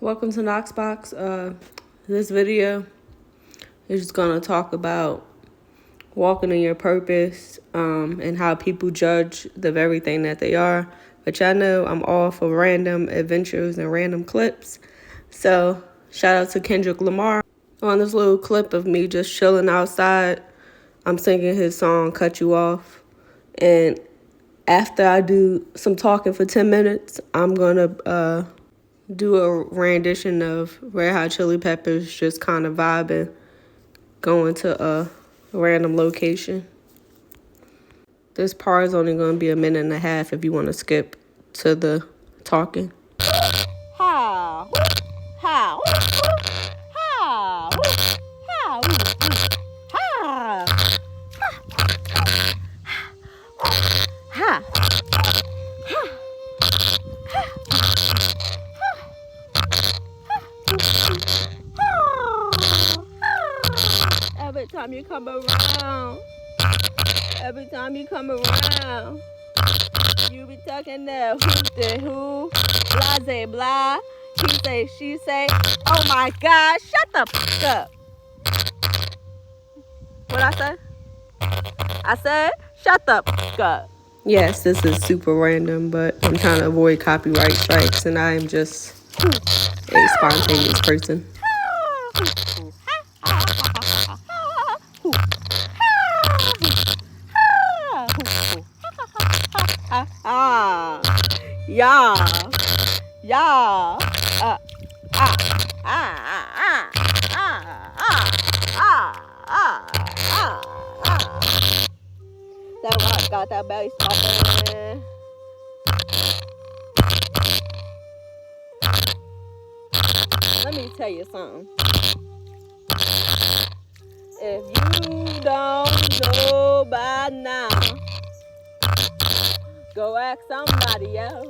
Welcome to Knoxbox. This video is just gonna talk about walking in your purpose and how people judge the very thing that they are. But y'all know I'm all for random adventures and random clips. So shout out to Kendrick Lamar on this little clip of me just chilling outside. I'm singing his song "Cut You Off," and after I do some talking for 10 minutes, I'm gonna do a rendition of Red Hot Chili Peppers, just kind of vibing, going to a random location. This part is only going to be a minute and a half if you want to skip to the talking. How? How? How? How? How? Ha. Every time you come around, you be talking that who the who, blase blah, he say, she say, oh my God, shut the fuck up. What I said? I said, shut the fuck up. Yes, this is super random, but I'm trying to avoid copyright strikes, and I am just a spontaneous person. That rock got that belly stopping. Let me tell you something. If you don't know by now, go ask somebody else.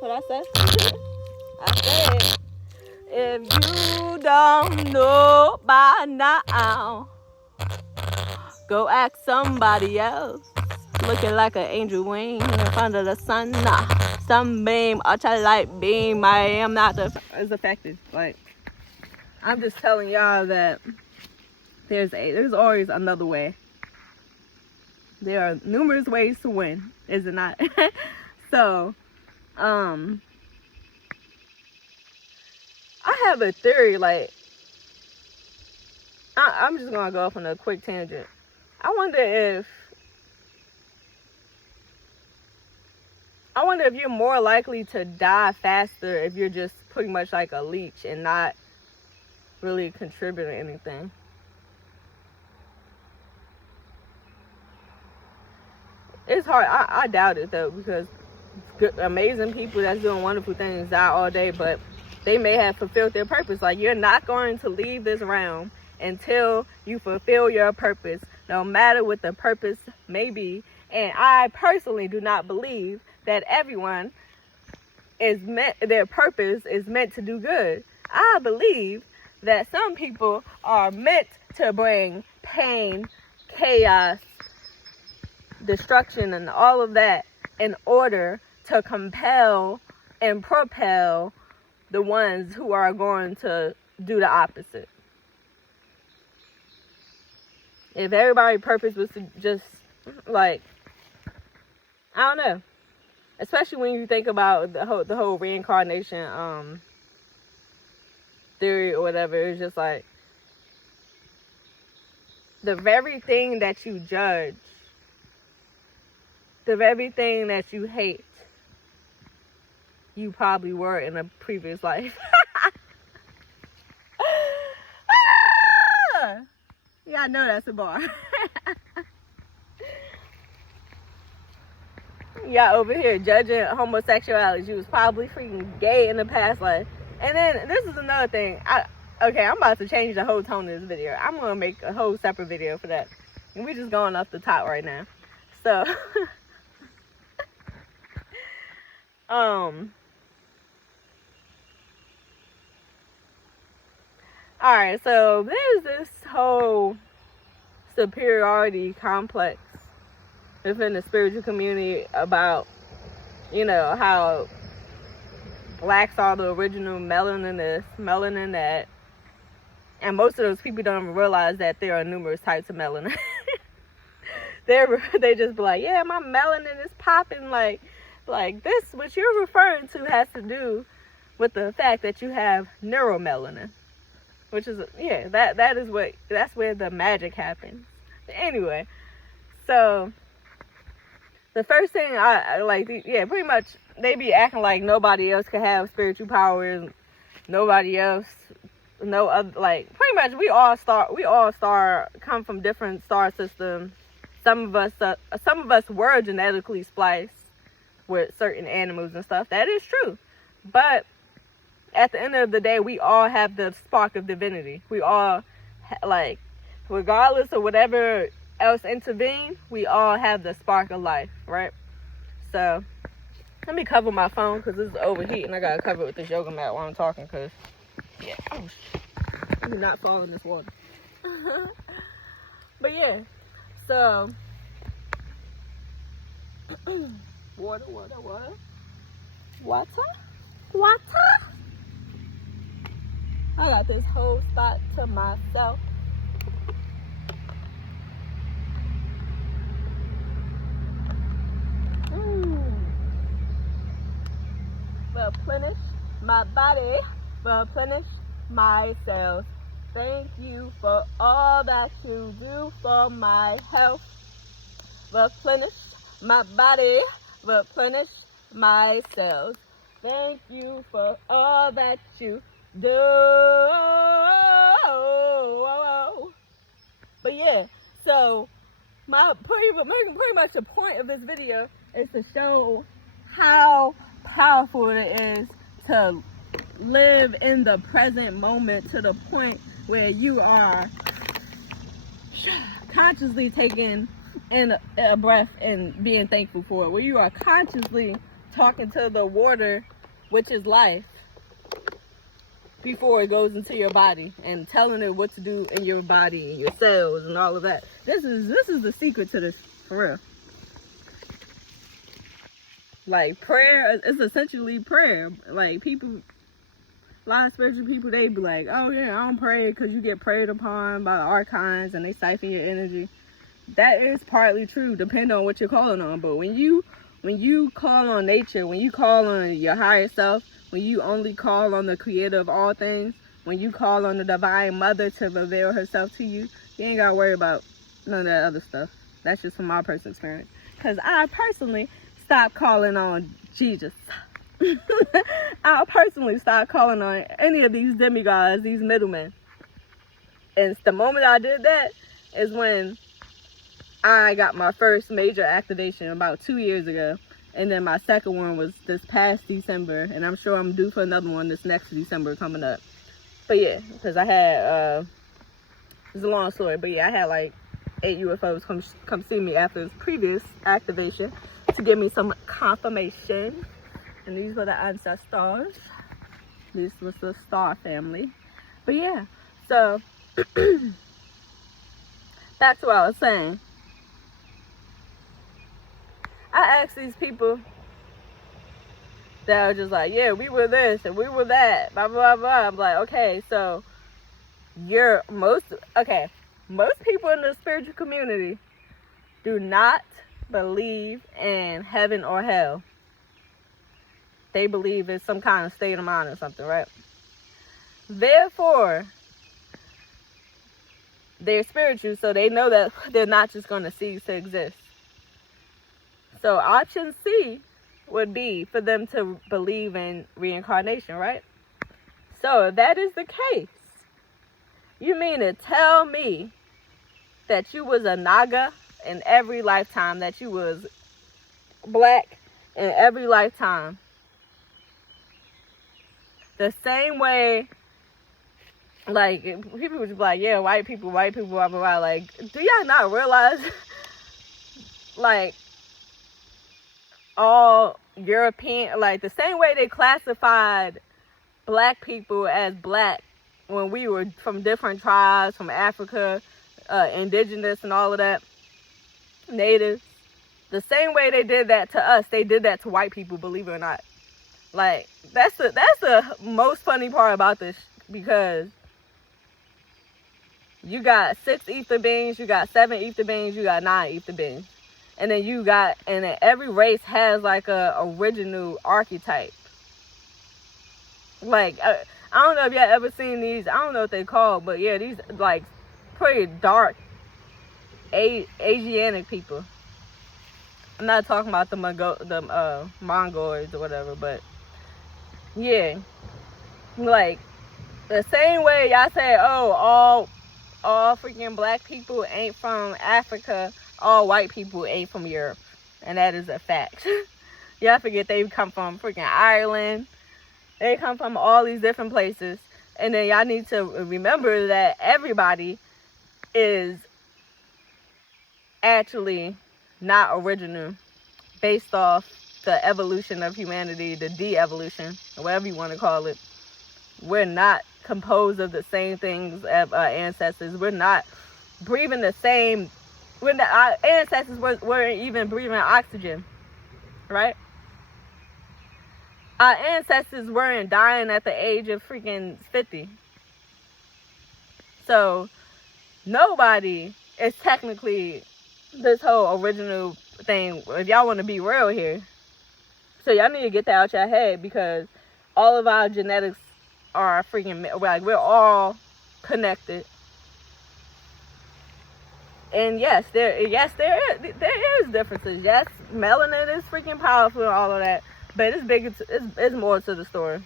What I said? I said, if you don't know by now, go ask somebody else. Looking like an angel wing in front of the sun. Sunbeam, ultralight beam. I am not as effective. Like, I'm just telling y'all that there's always another way. There are numerous ways to win, is it not? So, I have a theory. Like, I'm just gonna go off on a quick tangent. I wonder if you're more likely to die faster if you're just pretty much like a leech and not really contributing anything. It's hard. I doubt it though, because amazing people that's doing wonderful things die all day, but they may have fulfilled their purpose. Like, you're not going to leave this realm until you fulfill your purpose, no matter what the purpose may be. And I personally do not believe that everyone their purpose is meant to do good. I believe that some people are meant to bring pain, chaos, destruction, and all of that in order to compel and propel the ones who are going to do the opposite. If everybody's purpose was to just, like, I don't know. Especially when you think about the whole reincarnation theory or whatever. It's just like, the very thing that you judge, the very thing that you hate, you probably were in a previous life. Yeah, I know that's a bar. Yeah, over here judging homosexuality. You was probably freaking gay in the past life. And then this is another thing. I'm about to change the whole tone of this video. I'm gonna make a whole separate video for that. And we're just going off the top right now. So alright, so there's this whole superiority complex within the spiritual community about, you know, how lacks all the original melanin this, melanin that. And most of those people don't even realize that there are numerous types of melanin. They just be like, yeah, my melanin is popping. Like this, what you're referring to has to do with the fact that you have neuromelanin. Which is, yeah, that's where the magic happens. Anyway, so the first thing I like, yeah, pretty much they be acting like nobody else can have spiritual powers, nobody else, no other, like pretty much we all come from different star systems. Some of us were genetically spliced with certain animals and stuff. That is true, but at the end of the day, we all have the spark of divinity. We all, like, regardless of whatever else intervene, we all have the spark of life, right? So, let me cover my phone because this is overheating. I got to cover it with this yoga mat while I'm talking because, yeah, oh, let me not fall in this water. But, yeah, so, water. I got this whole spot to myself. Replenish my body, replenish my cells. Thank you for all that you do for my health. Replenish my body, replenish my cells. Thank you for all that you do. But yeah, so pretty much the point of this video is to show how powerful it is to live in the present moment to the point where you are consciously taking in a breath and being thankful for it, where you are consciously talking to the water, which is life, before it goes into your body and telling it what to do in your body and your cells and all of that. This is the secret to this, for real. Like, prayer is essentially prayer. Like, people, a lot of spiritual people, they be like, oh yeah, I don't pray because you get preyed upon by the archons and they siphon your energy. That is partly true, depending on what you're calling on. But when you call on nature, when you call on your higher self, when you only call on the creator of all things, when you call on the divine mother to reveal herself to you, you ain't gotta worry about none of that other stuff. That's just from my personal experience. Because I personally stopped calling on Jesus. I personally stopped calling on any of these demigods, these middlemen. And the moment I did that is when I got my first major activation about 2 years ago. And then my second one was this past December. And I'm sure I'm due for another one this next December coming up. But yeah, because I had, it's a long story. But yeah, I had like 8 UFOs come see me after this previous activation to give me some confirmation. And these were the ancestors. This was the star family. But yeah, so back to what I was saying. I asked these people that are just like, yeah, we were this and we were that, blah, blah, blah. I'm like, okay, so most people in the spiritual community do not believe in heaven or hell. They believe it's some kind of state of mind or something, right? Therefore, they're spiritual, so they know that they're not just going to cease to exist. So option C would be for them to believe in reincarnation, right? So if that is the case, you mean to tell me that you was a Naga in every lifetime, that you was black in every lifetime? The same way, like, people would be like, yeah, white people, blah, blah, blah. Like, do y'all not realize, like, all European, like the same way they classified black people as black when we were from different tribes, from Africa, indigenous and all of that, natives, the same way they did that to us, they did that to white people, believe it or not. Like, that's the most funny part about this, because you got 6 ether beings, you got 7 ether beings, you got 9 ether beings. And then every race has like a original archetype. Like, I don't know if y'all ever seen these, I don't know what they called, but yeah, these like pretty dark Asiatic people. I'm not talking about the Mongoloids or whatever, but yeah, like the same way y'all say, oh, all freaking black people ain't from Africa, all white people ain't from Europe, and that is a fact. Y'all forget they come from freaking Ireland. They come from all these different places, and then y'all need to remember that everybody is actually not original, based off the evolution of humanity, the de-evolution, whatever you want to call it. We're not composed of the same things as our ancestors. We're not breathing the same. Our ancestors weren't even breathing oxygen, right? Our ancestors weren't dying at the age of freaking 50. So nobody is technically this whole original thing, if y'all want to be real here. So y'all need to get that out your head, because all of our genetics are freaking, like, we're all connected. And yes, there is differences. Yes, melanin is freaking powerful and all of that, but it's more to the story.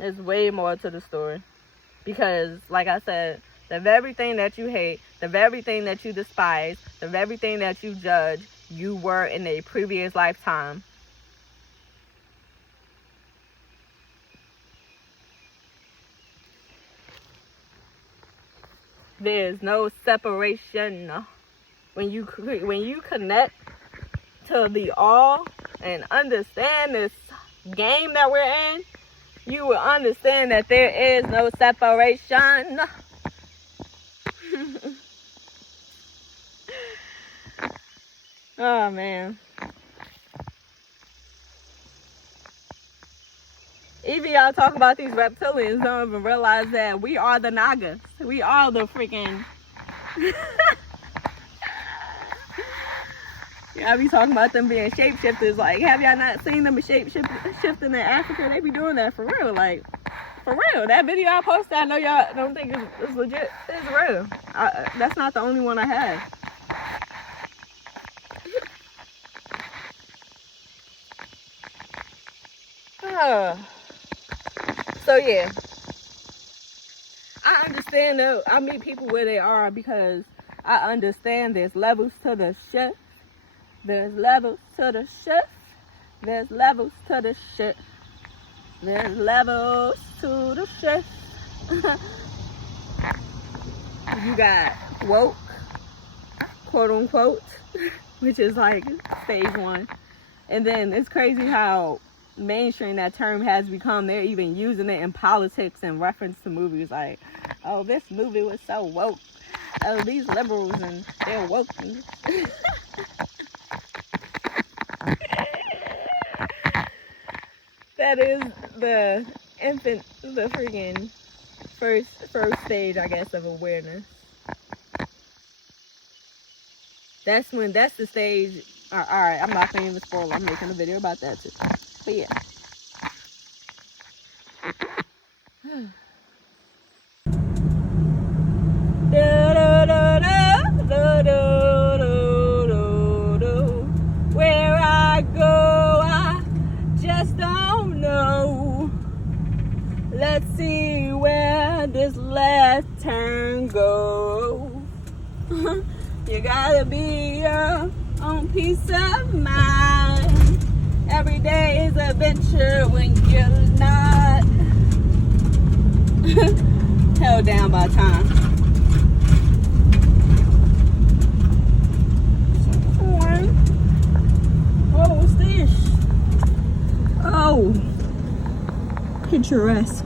It's way more to the story. Because, like I said, the very thing that you hate, the very thing that you despise, the very thing that you judge, you were in a previous lifetime. There's no separation. When you connect to the all and understand this game that we're in, you will understand that there is no separation. Oh, man. Even y'all talk about these reptilians don't even realize that we are the Nagas. We are the freaking... Y'all be talking about them being shapeshifters. Like, have y'all not seen them shapeshifting in Africa? They be doing that for real. Like, for real. That video I posted, I know y'all don't think it's legit. It's real. That's not the only one I have. So yeah, I understand though. I meet people where they are, because I understand there's levels to the shit. There's levels to the shit. There's levels to the shit. There's levels to the shit. You got woke, quote unquote, which is like stage 1. And then it's crazy how mainstream that term has become. They're even using it in politics in reference to movies, like, oh, this movie was so woke, oh, these liberals, and they're woke. That is the freaking first stage, I guess, of awareness. That's the stage. All right, I'm not going to even spoil. I'm making a video about that too. But yeah. Where I go, I just don't know. Let's see where this left turn goes. You gotta be your own peace of mind. Every day is a venture when you're not held down by time. Oh, what's this? Oh, picturesque.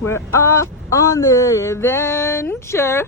We're off on the adventure.